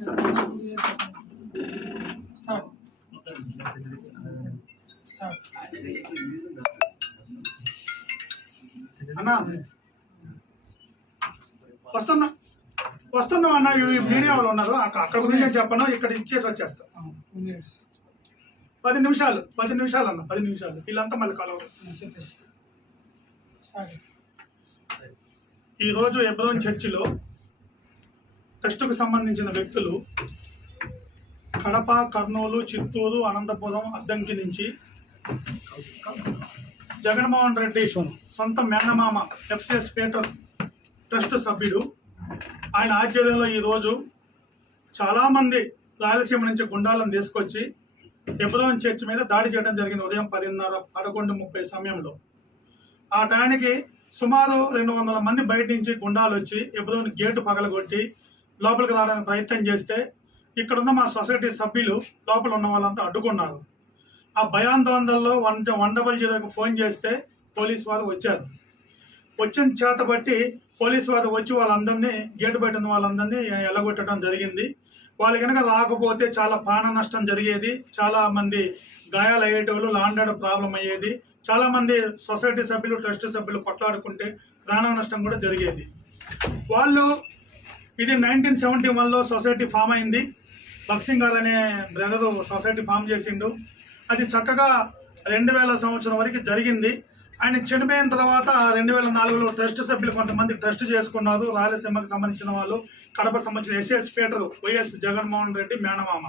అన్నా వస్తున్నాం అన్న. మీడియా వాళ్ళు ఉన్నారు, అక్కడ గురించి నేను చెప్పను, ఇక్కడ ఇచ్చేసి వచ్చేస్తా. 10 నిమిషాలు అన్న, 10 నిమిషాలు. వీళ్ళంతా మళ్ళీ కలవరు. ఈరోజు ఎబ్రోన్ చర్చిలో టెస్టుకు సంబంధించిన వ్యక్తులు కడప, కర్నూలు, చిత్తూరు, అనంతపురం, అద్దంకి నుంచి జగన్మోహన్ రెడ్డి సొంత మేనమామ ఎఫ్సిఎస్ పీటర్ ట్రస్ట్ సభ్యుడు, ఆయన ఆధ్వర్యంలో ఈరోజు చాలామంది రాయలసీమ నుంచి గుండాలను తీసుకొచ్చి ఎబ్రోన్ చర్చ్ మీద దాడి చేయడం జరిగింది. ఉదయం 10:30, 11:30 సమయంలో. ఆ టైంకి సుమారు 200 మంది బయట నుంచి గుండాలు వచ్చి ఎబ్రోన్ గేటు పగలగొట్టి లోపలికి రావడానికి ప్రయత్నం చేస్తే ఇక్కడున్న మా సొసైటీ సభ్యులు లోపల ఉన్న వాళ్ళంతా అడ్డుకున్నారు. ఆ భయాందోళనలో 100కి ఫోన్ చేస్తే పోలీసు వారు వచ్చారు. వచ్చిన చేత బట్టి పోలీసు వారు వచ్చి వాళ్ళందరినీ, గేటు బయట ఉన్న వాళ్ళందరినీ ఎల్లగొట్టడం జరిగింది. వాళ్ళు కనుక రాకపోతే చాలా ప్రాణ నష్టం జరిగేది, చాలా మంది గాయాలు అయ్యేటోళ్ళు, లాండ్ ప్రాబ్లం అయ్యేది, చాలా మంది సొసైటీ సభ్యులు, ట్రస్ట్ సభ్యులు కొట్లాడుకుంటే ప్రాణ నష్టం కూడా జరిగేది. వాళ్ళు ఇది 1971లో సొసైటీ ఫామ్ అయింది. బక్సింగ్ అనే బ్రదరు సొసైటీ ఫామ్ చేసిండు. అది చక్కగా 2000 సంవత్సరం వరకు జరిగింది. ఆయన చనిపోయిన తర్వాత 2004లో ట్రస్ట్ సభ్యులు కొంతమంది ట్రస్ట్ చేసుకున్నారు. రాయలసీమకు సంబంధించిన వాళ్ళు, కడప సంబంధించిన SS Peter YS Jaganmohan Reddy మేనమామ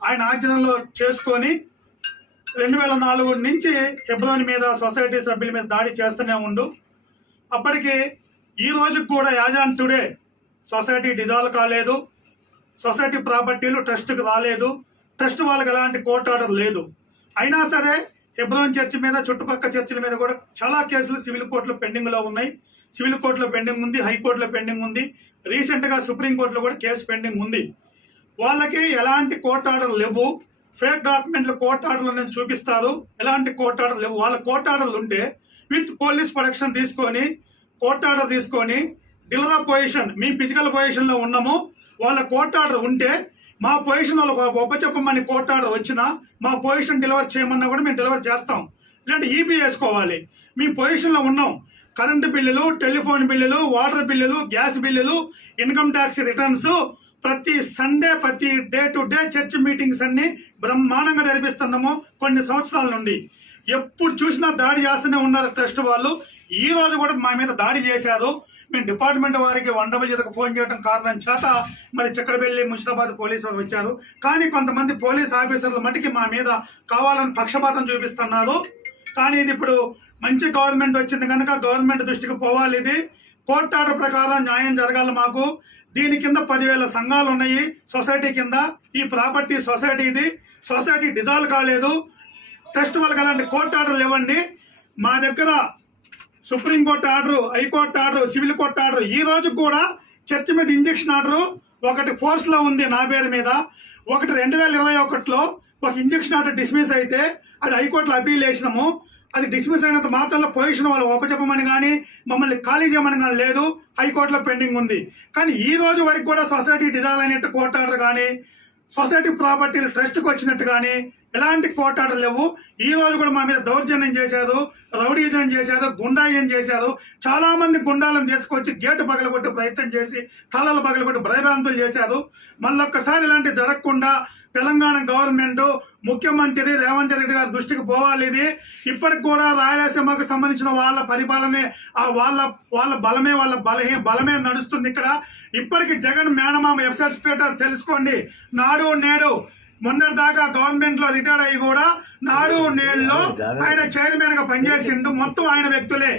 ఆయన ఆచరణలో చేసుకొని 2004 నుంచి ఎబ్రోన్ మీద సొసైటీ సభ్యుల మీద దాడి చేస్తూనే ఉండు. అప్పటికి ఈ రోజుకి కూడా యాజాన్ టుడే సొసైటీ డిజాల్వ్ కాలేదు, సొసైటీ ప్రాపర్టీలు ట్రస్ట్కి రాలేదు, ట్రస్ట్ వాళ్ళకి ఎలాంటి కోర్టు ఆర్డర్ లేదు. అయినా సరే ఎబ్రోన్ చర్చ్ మీద, చుట్టుపక్కల చర్చిల మీద కూడా చాలా కేసులు సివిల్ కోర్టులో పెండింగ్లో ఉన్నాయి. సివిల్ కోర్టులో పెండింగ్ ఉంది, హైకోర్టులో పెండింగ్ ఉంది, రీసెంట్గా సుప్రీంకోర్టులో కూడా కేసు పెండింగ్ ఉంది. వాళ్ళకి ఎలాంటి కోర్టు ఆర్డర్ లేవు. ఫేక్ డాక్యుమెంట్లు కోర్టు ఆర్డర్లు నేను చూపిస్తారు, ఎలాంటి కోర్టు ఆర్డర్ లేవు. వాళ్ళ కోర్టు ఆర్డర్లు ఉంటే విత్ పోలీస్ ప్రొటెక్షన్ తీసుకొని, కోర్టు ఆర్డర్ తీసుకొని, డిలర్ ఆఫ్ పొజిషన్, మీ ఫిజికల్ పొజిషన్లో ఉన్నాము, వాళ్ళ కోర్టు ఆర్డర్ ఉంటే మా పొజిషన్ వాళ్ళకి ఒప్పచెప్పమని కోర్టు ఆర్డర్ వచ్చినా మా పొజిషన్ డెలివర్ చేయమన్నా కూడా మేము డెలివర్ చేస్తాం. ఇలాంటి ఈబీ వేసుకోవాలి. మీ పొజిషన్లో ఉన్నాం. కరెంటు బిల్లులు, టెలిఫోన్ బిల్లులు, వాటర్ బిల్లులు, గ్యాస్ బిల్లులు, ఇన్కమ్ ట్యాక్స్ రిటర్న్స్, ప్రతి సండే, ప్రతి day to day church meetings అన్ని బ్రహ్మాండంగా జరిపిస్తున్నాము కొన్ని సంవత్సరాల నుండి. ఎప్పుడు చూసినా దాడి చేస్తూనే ఉన్నారు ట్రస్ట్ వాళ్ళు. ఈ రోజు కూడా మా మీద దాడి చేశారు. మేము డిపార్ట్మెంట్ వారికి 100కి ఫోన్ చేయడం కారణం చేత మరి చక్రబెల్లి, ముషిదాబాద్ పోలీసు వారు వచ్చారు. కానీ కొంతమంది పోలీస్ ఆఫీసర్ల మటుకి మా మీద కావాలని పక్షపాతం చూపిస్తున్నారు. కానీ ఇది ఇప్పుడు మంచి గవర్నమెంట్ వచ్చింది కనుక గవర్నమెంట్ దృష్టికి పోవాలి. ఇది కోర్టు ఆర్డర్ ప్రకారం న్యాయం జరగాలి మాకు. దీని కింద 10,000 సంఘాలు ఉన్నాయి సొసైటీ కింద. ఈ ప్రాపర్టీ సొసైటీది, సొసైటీ డిజాల్వ్ కాలేదు. ట్రస్ట్ వాళ్ళకి అలాంటి కోర్టు ఆర్డర్లు ఇవ్వండి. మా దగ్గర supreme court order, high court order, civil court order, ఈ రోజు కూడా చర్చ్ మీద ఇంజక్షన్ ఆర్డర్ ఒకటి ఫోర్స్లో ఉంది నా పేరు మీద. ఒకటి 2021లో ఒక ఇంజక్షన్ ఆర్డర్ డిస్మిస్ అయితే అది హైకోర్టులో అపీల్ చేసినాము. అది డిస్మిస్ అయినంత మాత్రంలో పొజిషన్ వాళ్ళు ఒప్పచెప్పమని కానీ మమ్మల్ని ఖాళీ చేయమని కానీ లేదు, హైకోర్టులో పెండింగ్ ఉంది. కానీ ఈ రోజు వరకు కూడా సొసైటీ డిజాల్వ్ అయినట్టు కోర్టు ఆర్డర్ కానీ, సొసైటీ ప్రాపర్టీలు ట్రస్ట్కి వచ్చినట్టు కానీ ఎలాంటి కోర్టు ఆర్డర్ లేవు. ఈ రోజు కూడా మా మీద దౌర్జన్యం చేశారు, రౌడీజం చేశారు, గుండాయిజం చేశారు. చాలా మంది గుండాలను తీసుకొచ్చి గేటు పగలగొట్టే ప్రయత్నం చేసి తలలు పగలగొట్టి భయభ్రాంతులు చేశారు. మళ్ళొక్కసారి ఇలాంటి జరగకుండా తెలంగాణ గవర్నమెంట్, ముఖ్యమంత్రి రేవంత్ రెడ్డి గారి దృష్టికి పోవాలి. ఇది ఇప్పటికి కూడా రాయలసీమకు సంబంధించిన వాళ్ళ పరిపాలనే, వాళ్ళ బలమే నడుస్తుంది ఇక్కడ. ఇప్పటికి జగన్ మేనమామ ఎఫ్సిఎస్ పీటర్ తెలుసుకోండి. నాడు నేడు మొన్నటి దాకా గవర్నమెంట్ లో రిటైర్ అయ్యి కూడా నాడు నేడులో ఆయన చైర్మన్ గా పనిచేసిండు. మొత్తం ఆయన వ్యక్తులే.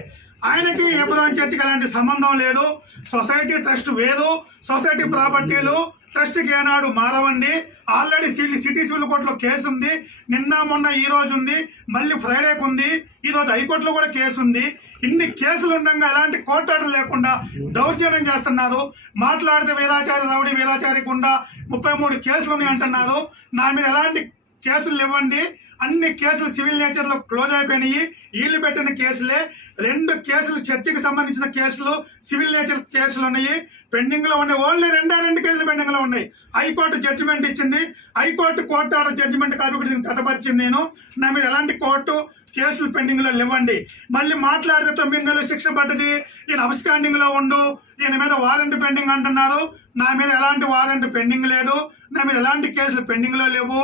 ఆయనకి ఎబ్రోన్ చర్చికి అలాంటి సంబంధం లేదు. సొసైటీ ట్రస్ట్ వేరు, సొసైటీ ప్రాపర్టీలు ట్రస్ట్కి ఏనాడు మారవండి. ఆల్రెడీ సిటీ సివిల్ కోర్టులో కేసు ఉంది. నిన్న మొన్న ఈ రోజు ఉంది, మళ్ళీ ఫ్రైడేకి ఉంది, ఈ రోజు హైకోర్టులో కూడా కేసు ఉంది. ఇన్ని కేసులు ఉండగా ఎలాంటి కోర్టు ఆర్డర్ లేకుండా దౌర్జన్యం చేస్తున్నారు. మాట్లాడితే వీరాచారి, రౌడీ వీరాచారి గుండా 33 కేసులు ఉన్నాయి అంటున్నారు. నా మీద ఎలాంటి కేసులు ఇవ్వండి. అన్ని కేసులు సివిల్ నేచర్ లో క్లోజ్ అయిపోయినాయి. వీళ్ళు పెట్టిన కేసులే. 2 కేసులు చర్చికి సంబంధించిన కేసులు, సివిల్ నేచర్ కేసులు ఉన్నాయి. పెండింగ్ లో ఉన్నాయి. ఓన్లీ రెండు కేసులు పెండింగ్ లో ఉన్నాయి. హైకోర్టు జడ్జిమెంట్ ఇచ్చింది. High court court order judgement copy కూడా దీనికి చదపరిచింది. నేను నా మీద ఎలాంటి కోర్టు కేసులు పెండింగ్ లో లేవండి. మళ్ళీ మాట్లాడితే 9 నెలలు శిక్ష పడ్డది, ఈయన అబ్స్కాండింగ్ లో ఉండు, ఈయన మీద వారెంట్ పెండింగ్ అంటున్నారు. నా మీద ఎలాంటి వారెంట్ పెండింగ్ లేదు, నా మీద ఎలాంటి కేసులు పెండింగ్ లో లేవు.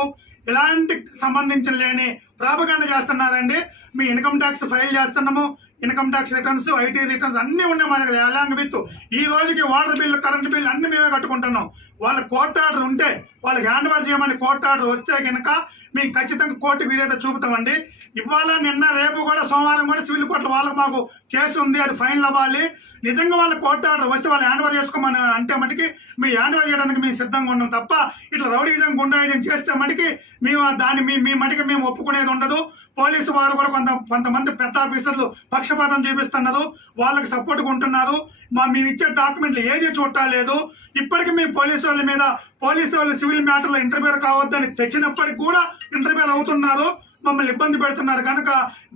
ఎలాంటి సంబంధించిన లేని ప్రాపగండ చేస్తున్నారండి. మీ ఇన్కమ్ ట్యాక్స్ ఫైల్ చేస్తున్నాము, income tax returns, IT returns అన్ని ఉన్నాయి మా దగ్గర. అలాంగ్ విత్ ఈ రోజుకి వాటర్ బిల్లు, కరెంట్ బిల్లు అన్ని మేమే కట్టుకుంటున్నాం. వాళ్ళ కోర్టు ఆర్డర్ ఉంటే వాళ్ళకి హ్యాండ్ ఓవర్ చేయమని కోర్టు ఆర్డర్ వస్తే కనుక మేము ఖచ్చితంగా కోర్టుకు వీలైతే చూపుతామండి. ఇవాళ నిన్న రేపు కూడా సోమవారం కూడా సివిల్ కోర్టులో వాళ్ళకి మాకు కేసు ఉంది, అది ఫైనల్ అవ్వాలి. నిజంగా వాళ్ళ కోర్టు ఆర్డర్ వస్తే వాళ్ళు హ్యాండ్ ఓవర్ చేసుకోమని అంటే మటుకి మీ హ్యాండ్ ఓవర్ చేయడానికి మేము సిద్ధంగా ఉన్నాం తప్ప ఇట్లా రౌడీజం గుండాయిజం చేస్తే మటుకి మేము దాన్ని మీ మటుకి మేము ఒప్పుకునేది ఉండదు. పోలీసు వారు కూడా కొంతమంది పెద్ద ఆఫీసర్లు పక్షపాతం చూపిస్తున్నారు, వాళ్ళకి సపోర్ట్గా ఉంటున్నారు. మేము ఇచ్చే డాక్యుమెంట్లు ఏది చూడలేదు. ఇప్పటికీ మేము పోలీసు వాళ్ళు సివిల్ మ్యాటర్లో ఇంటర్వ్యూ కావద్దని తెచ్చినప్పటికీ కూడా ఇంటర్వ్యూ అవుతున్నారు, మమ్మల్ని ఇబ్బంది పెడుతున్నారు. కనుక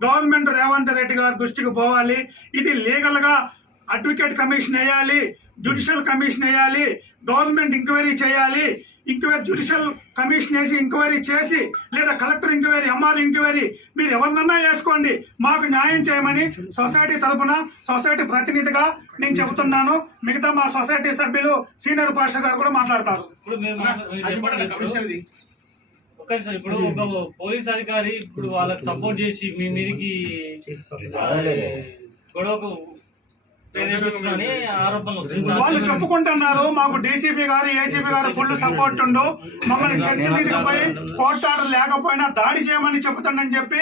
గవర్నమెంట్ రేవంత్ రెడ్డి గారి దృష్టికి పోవాలి. ఇది లీగల్ గా అడ్వకేట్ కమిషన్ వేయాలి, జ్యుడిషియల్ కమిషన్ వేయాలి, గవర్నమెంట్ ఎంక్వైరీ చేయాలి. జ్యుడిషియల్ కమిషన్ వేసి ఎంక్వైరీ చేసి లేదా కలెక్టర్ ఎంక్వైరీ, ఎంఆర్ ఎంక్వైరీ మీరు ఎవరినన్నా వేసుకోండి, మాకు న్యాయం చేయమని సొసైటీ తరఫున సొసైటీ ప్రతినిధిగా నేను చెబుతున్నాను. మిగతా మా సొసైటీ సభ్యులు సీనియర్ పాస్టర్ గారు కూడా మాట్లాడతారు. ఇప్పుడు ఒక పోలీస్ అధికారి ఇప్పుడు వాళ్ళకి సపోర్ట్ చేసి మీ మీదకి గొడవకు వాళ్ళు చెప్పుకుంటున్నారు. మాకు డీసీపీ గారు, ఏసీపీ గారు ఫుల్ సపోర్ట్ ఉండు, మమ్మల్ని చర్చి మీదకి పోయి కోర్టు ఆర్డర్ లేకపోయినా దాడి చేయమని చెబుతుండని చెప్పి